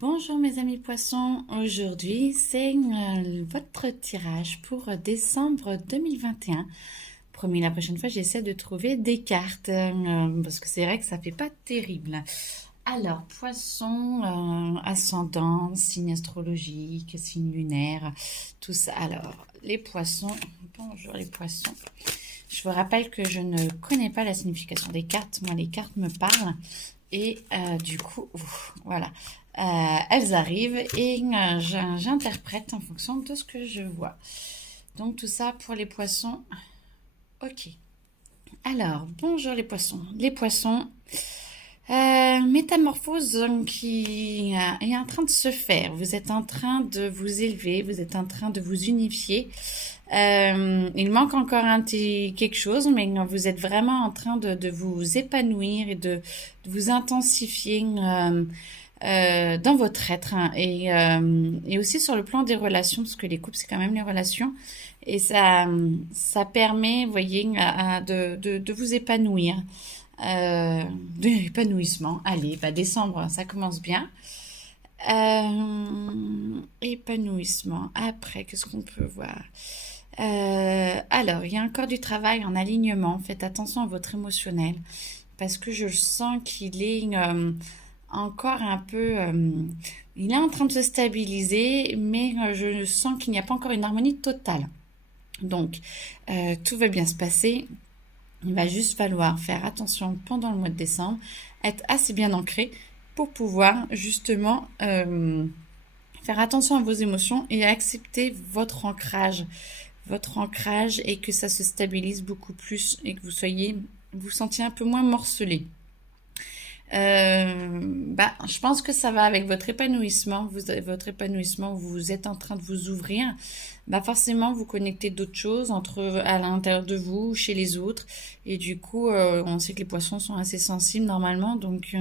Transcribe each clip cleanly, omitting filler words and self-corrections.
Bonjour mes amis poissons, aujourd'hui c'est votre tirage pour décembre 2021. Promis, la prochaine fois j'essaie de trouver des cartes parce que c'est vrai que ça fait pas terrible. Alors, poisson, ascendant, signe astrologique, signe lunaire, tout ça. Alors, les poissons, bonjour les poissons. Je vous rappelle que je ne connais pas la signification des cartes. Moi, les cartes me parlent. Et du coup, voilà. Elles arrivent et j'interprète en fonction de ce que je vois. Donc, tout ça pour les poissons. Ok. Alors, bonjour les poissons. Les poissons, métamorphose qui est en train de se faire. Vous êtes en train de vous élever, vous êtes en train de vous unifier. Il manque encore quelque chose, mais vous êtes vraiment en train de vous épanouir et de vous intensifier dans votre être, hein, et aussi sur le plan des relations, parce que les couples, c'est quand même les relations. Et ça permet, vous voyez, de vous épanouir. De l'épanouissement. Allez, bah décembre, ça commence bien. Épanouissement. Après, qu'est-ce qu'on peut voir? Alors, il y a encore du travail en alignement. Faites attention à votre émotionnel parce que je sens qu'il est encore un peu... il est en train de se stabiliser, mais je sens qu'il n'y a pas encore une harmonie totale. Donc, tout va bien se passer. Il va juste falloir faire attention pendant le mois de décembre, être assez bien ancré pour pouvoir justement faire attention à vos émotions et accepter votre ancrage et que ça se stabilise beaucoup plus et que vous sentiez un peu moins morcelé. Je pense que ça va avec votre épanouissement. Votre épanouissement, vous êtes en train de vous ouvrir. Forcément, vous connectez d'autres choses à l'intérieur de vous, chez les autres. Et du coup, on sait que les poissons sont assez sensibles normalement. Donc,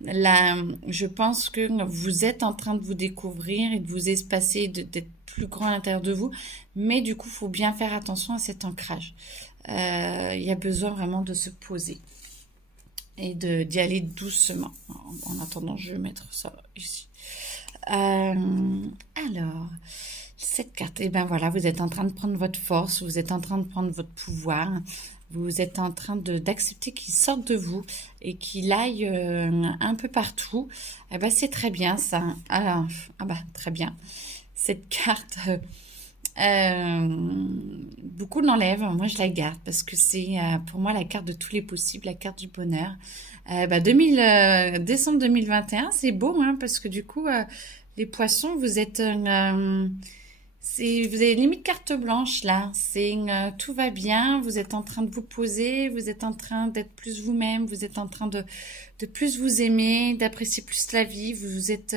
là, je pense que vous êtes en train de vous découvrir et de vous espacer, d'être plus grand à l'intérieur de vous. Mais du coup, il faut bien faire attention à cet ancrage. Il y a besoin vraiment de se poser et d'y aller doucement. En attendant, je vais mettre ça ici. Alors, cette carte, et ben voilà, vous êtes en train de prendre votre force, vous êtes en train de prendre votre pouvoir, vous êtes en train d'accepter qu'il sorte de vous et qu'il aille un peu partout. Eh ben, c'est très bien ça. Alors, très bien. Cette carte, beaucoup l'enlèvent, moi je la garde parce que c'est pour moi la carte de tous les possibles, la carte du bonheur. Décembre 2021, c'est beau hein, parce que du coup, les poissons, vous êtes... vous avez limite carte blanche là, tout va bien, vous êtes en train de vous poser, vous êtes en train d'être plus vous-même, vous êtes en train de plus vous aimer, d'apprécier plus la vie, vous êtes...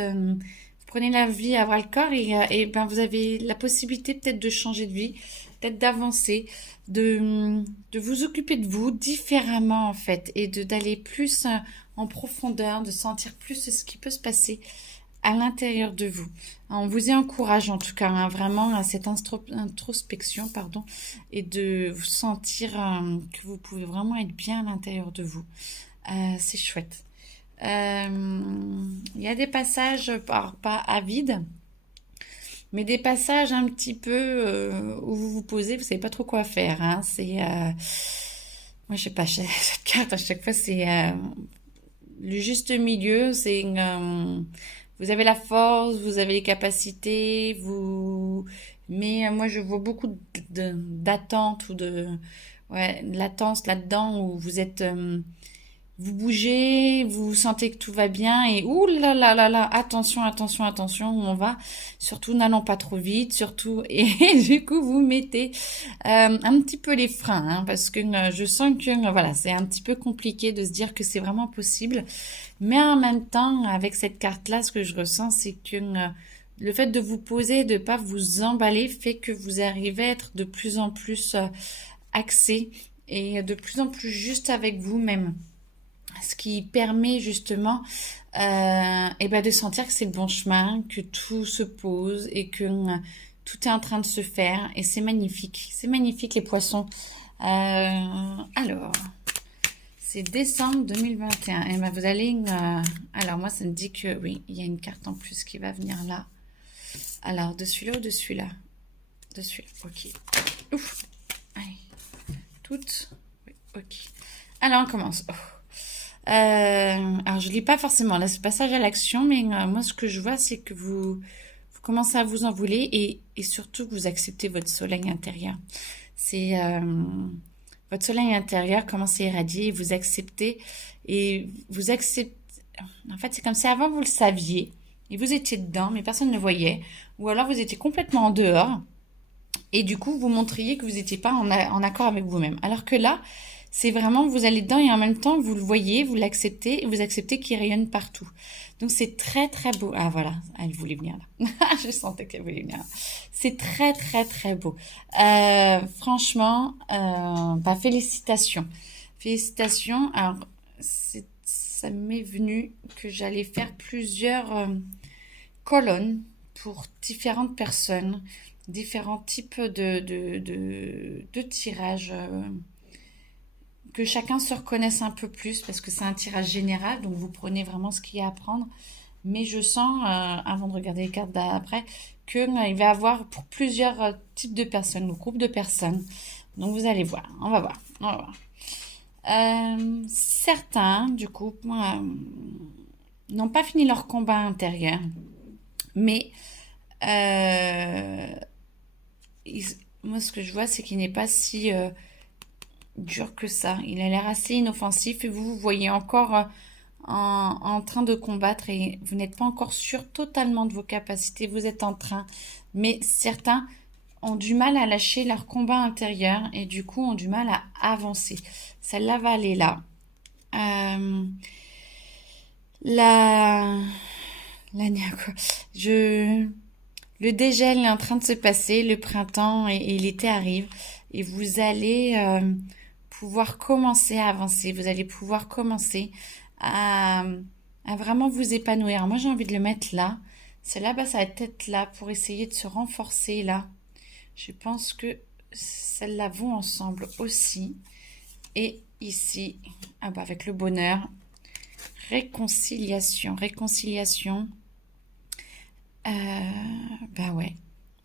prenez la vie à bras le corps et ben vous avez la possibilité peut-être de changer de vie, peut-être d'avancer, de vous occuper de vous différemment en fait et d'aller plus en profondeur, de sentir plus ce qui peut se passer à l'intérieur de vous. On vous y encourage en tout cas hein, vraiment à cette introspection pardon et de vous sentir que vous pouvez vraiment être bien à l'intérieur de vous. C'est chouette. Il y a des passages, pas avides, mais des passages un petit peu où vous vous posez, vous savez pas trop quoi faire. Hein. Moi je sais pas, cette carte à chaque fois c'est le juste milieu. Vous avez la force, vous avez les capacités, mais moi je vois beaucoup d'attente ou de latence là-dedans où vous êtes vous bougez, vous sentez que tout va bien et ouh là là là là, attention, attention, attention, où on va. Surtout n'allons pas trop vite, surtout et du coup vous mettez un petit peu les freins hein, parce que je sens que voilà c'est un petit peu compliqué de se dire que c'est vraiment possible, mais en même temps avec cette carte là, ce que je ressens c'est que le fait de vous poser, de pas vous emballer, fait que vous arrivez à être de plus en plus axé et de plus en plus juste avec vous-même. Ce qui permet justement de sentir que c'est le bon chemin, que tout se pose et que tout est en train de se faire et c'est magnifique les poissons. Alors, C'est décembre 2021. Et ben vous allez... alors moi, ça me dit que oui, il y a une carte en plus qui va venir là. Alors, de celui-là ou de celui-là? De celui-là, ok. Ouf. Allez. Toutes. Oui, ok. Alors, on commence. Oh. Alors, je lis pas forcément là, ce passage à l'action, mais moi, ce que je vois, c'est que vous commencez à vous envoler et surtout, vous acceptez votre soleil intérieur. C'est... votre soleil intérieur commence à irradier et vous acceptez. En fait, c'est comme si avant vous le saviez et vous étiez dedans, mais personne ne voyait. Ou alors vous étiez complètement en dehors et du coup vous montriez que vous n'étiez pas en accord avec vous-même. Alors que là, c'est vraiment vous allez dedans et en même temps vous le voyez, vous l'acceptez et vous acceptez qu'il rayonne partout. Donc c'est très très beau. Ah voilà, elle voulait venir là. Je sentais qu'elle voulait venir là. C'est très très très beau. Franchement, félicitations. Félicitations. Alors ça m'est venu que j'allais faire plusieurs colonnes pour différentes personnes, différents types de tirages, que chacun se reconnaisse un peu plus, parce que c'est un tirage général, donc vous prenez vraiment ce qu'il y a à prendre. Mais je sens, avant de regarder les cartes d'après, qu'il va y avoir pour plusieurs types de personnes, ou groupes de personnes. Donc vous allez voir, on va voir. Certains, du coup, n'ont pas fini leur combat intérieur, mais moi ce que je vois, c'est qu'il n'est pas si dur que ça. Il a l'air assez inoffensif et vous voyez encore en train de combattre et vous n'êtes pas encore sûr totalement de vos capacités. Vous êtes en train, mais certains ont du mal à lâcher leur combat intérieur et du coup ont du mal à avancer. Celle-là va aller là. Le dégel est en train de se passer, le printemps et l'été arrivent et vous allez pouvoir commencer à avancer. Vous allez pouvoir commencer à vraiment vous épanouir. Alors moi, j'ai envie de le mettre là. Celle-là, ça va être là pour essayer de se renforcer là. Je pense que celles-là vont ensemble aussi. Et ici, avec le bonheur, réconciliation. Ouais,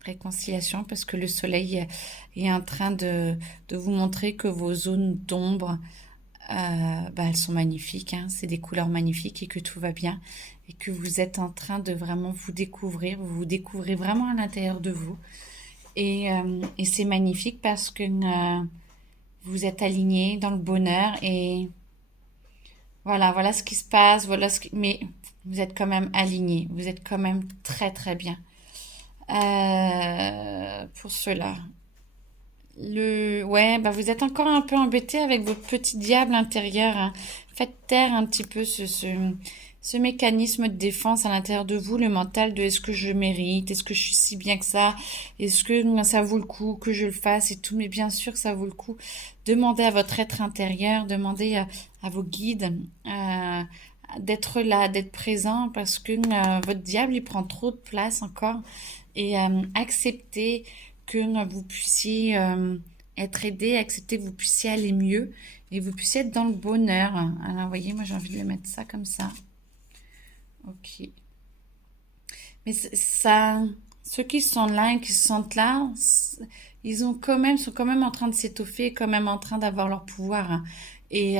réconciliation, parce que le soleil est en train de vous montrer que vos zones d'ombre, elles sont magnifiques, hein, c'est des couleurs magnifiques et que tout va bien et que vous êtes en train de vraiment vous découvrez vraiment à l'intérieur de vous et c'est magnifique parce que vous êtes alignés dans le bonheur et voilà ce qui se passe, mais vous êtes quand même alignés, vous êtes quand même très très bien. Pour cela. Vous êtes encore un peu embêté avec votre petit diable intérieur, hein. Faites taire un petit peu ce mécanisme de défense à l'intérieur de vous, le mental de est-ce que je mérite, est-ce que je suis si bien que ça, est-ce que ça vaut le coup que je le fasse et tout, mais bien sûr que ça vaut le coup. Demandez à votre être intérieur, demandez à vos guides d'être là, d'être présent parce que votre diable il prend trop de place encore et acceptez que vous puissiez être aidé, accepter que vous puissiez aller mieux et vous puissiez être dans le bonheur. Alors, vous voyez, moi, j'ai envie de le mettre ça comme ça. Ok. Mais ça, ceux qui sont là et qui se sentent là, sont quand même en train de s'étoffer, quand même en train d'avoir leur pouvoir, hein. Et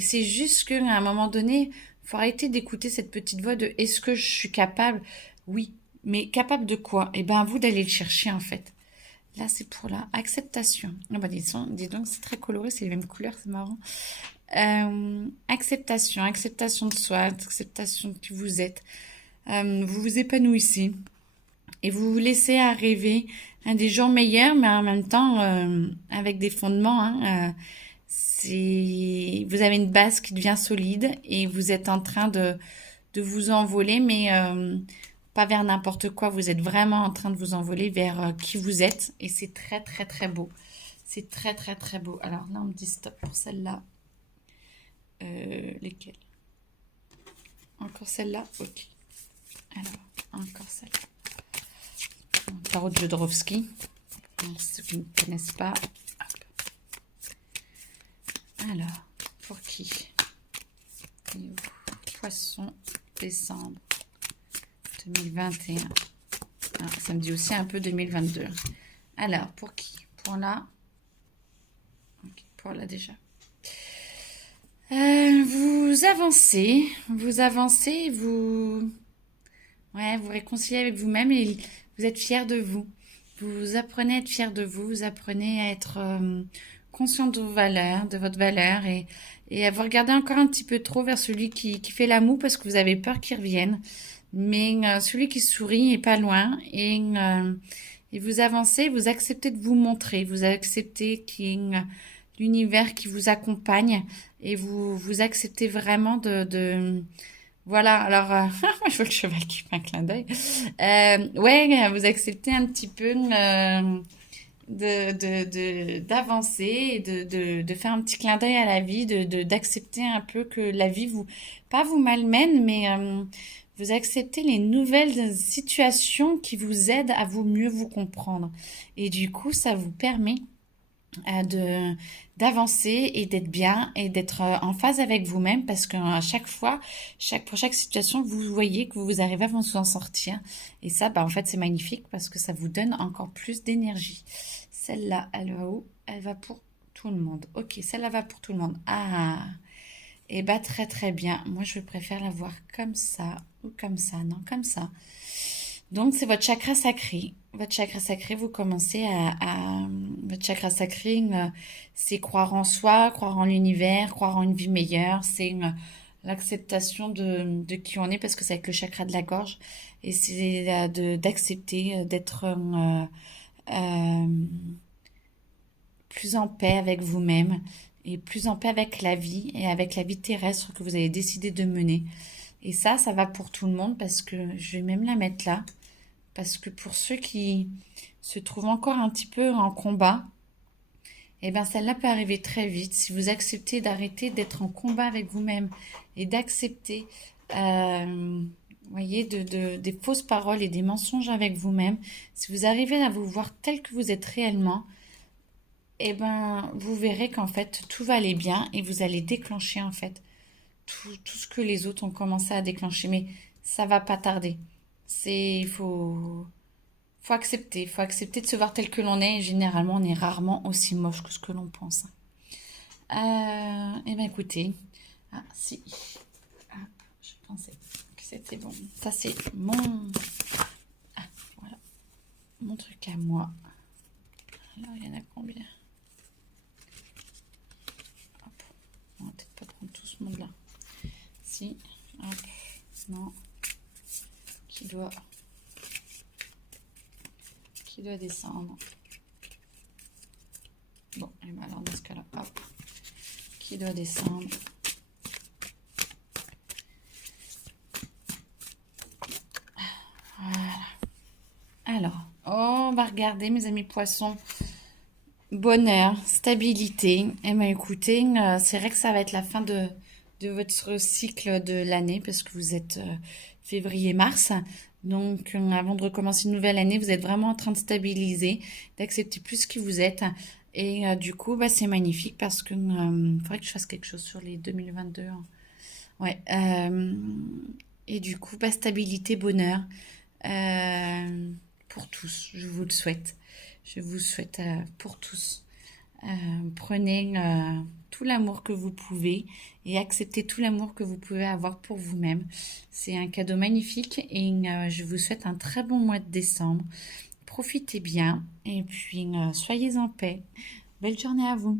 c'est juste qu'à un moment donné, faut arrêter d'écouter cette petite voix de est-ce que je suis capable? Oui. Mais capable de quoi? Eh bien, à vous d'aller le chercher, en fait. Là, c'est pour la acceptation. Dis donc, c'est très coloré, c'est les mêmes couleurs, c'est marrant. Acceptation de soi, acceptation de qui vous êtes. Vous vous épanouissez et vous vous laissez à rêver à des jours meilleurs, mais en même temps avec des fondements. Hein, vous avez une base qui devient solide et vous êtes en train de vous envoler, mais pas vers n'importe quoi. Vous êtes vraiment en train de vous envoler vers qui vous êtes et c'est très très très beau. C'est très très très beau. Alors là, on me dit stop pour celle-là. Lesquelles? Encore celle-là? Ok. Alors, encore celle-là. Tarot de Jodorowsky. Pour ceux qui ne connaissent pas. Hop. Alors, pour qui? Poisson, décembre 2021. Ah, ça me dit aussi un peu 2022. Alors, pour qui? Pour là. Ok, pour là déjà. Vous avancez, ouais, vous réconciliez avec vous-même et vous êtes fier de vous. Vous apprenez à être fier de vous, vous apprenez à être conscient de vos valeurs, de votre valeur et à vous regarder encore un petit peu trop vers celui qui fait la moue parce que vous avez peur qu'il revienne. Mais celui qui sourit est pas loin et vous avancez, vous acceptez de vous montrer, vous acceptez qu'il y ait l'univers qui vous accompagne et vous acceptez vraiment voilà, alors, moi je vois le cheval qui fait un clin d'œil. Ouais, vous acceptez un petit peu d'avancer et de faire un petit clin d'œil à la vie, d'accepter un peu que la vie pas vous malmène, mais vous acceptez les nouvelles situations qui vous aident à vous mieux vous comprendre. Et du coup, ça vous permet d'avancer et d'être bien et d'être en phase avec vous-même parce qu'à chaque fois, pour chaque situation, vous voyez que vous arrivez à vous en sortir. Et ça, en fait, c'est magnifique parce que ça vous donne encore plus d'énergie. Celle-là, elle va où? Elle va pour tout le monde. Ok, celle-là va pour tout le monde. Ah, et très très bien. Moi, je préfère la voir comme ça ou comme ça. Non, comme ça. Donc, c'est votre chakra sacré. Votre chakra sacré, vous commencez votre chakra sacré, c'est croire en soi, croire en l'univers, croire en une vie meilleure. C'est l'acceptation de qui on est parce que c'est avec le chakra de la gorge. Et c'est d'accepter d'être euh, plus en paix avec vous-même et plus en paix avec la vie et avec la vie terrestre que vous avez décidé de mener. Et ça va pour tout le monde parce que je vais même la mettre là. Parce que pour ceux qui se trouvent encore un petit peu en combat, celle-là peut arriver très vite. Si vous acceptez d'arrêter d'être en combat avec vous-même et d'accepter, voyez, des fausses paroles et des mensonges avec vous-même, si vous arrivez à vous voir tel que vous êtes réellement, vous verrez qu'en fait, tout va aller bien et vous allez déclencher, en fait, tout ce que les autres ont commencé à déclencher. Mais ça va pas tarder. Faut accepter de se voir tel que l'on est. Et généralement, on est rarement aussi moche que ce que l'on pense. Écoutez, si, je pensais que c'était bon. Ça c'est voilà, mon truc à moi. Alors, il y en a combien? Hop, on va peut-être pas prendre tout ce monde-là. Si, hop, non, qui doit descendre. Bon, et alors dans ce cas-là, hop, qui doit descendre. Voilà. Alors, on va regarder, mes amis poissons. Bonheur, stabilité. Écoutez, c'est vrai que ça va être la fin de votre cycle de l'année parce que vous êtes février-mars. Donc, avant de recommencer une nouvelle année, vous êtes vraiment en train de stabiliser, d'accepter plus ce qui vous êtes. Et du coup, c'est magnifique parce que faudrait que je fasse quelque chose sur les 2022. Ouais. Et du coup, stabilité, bonheur pour tous. Je vous le souhaite. Je vous souhaite pour tous. Prenez tout l'amour que vous pouvez et acceptez tout l'amour que vous pouvez avoir pour vous-même. C'est un cadeau magnifique et je vous souhaite un très bon mois de décembre. Profitez bien et puis soyez en paix. Belle journée à vous.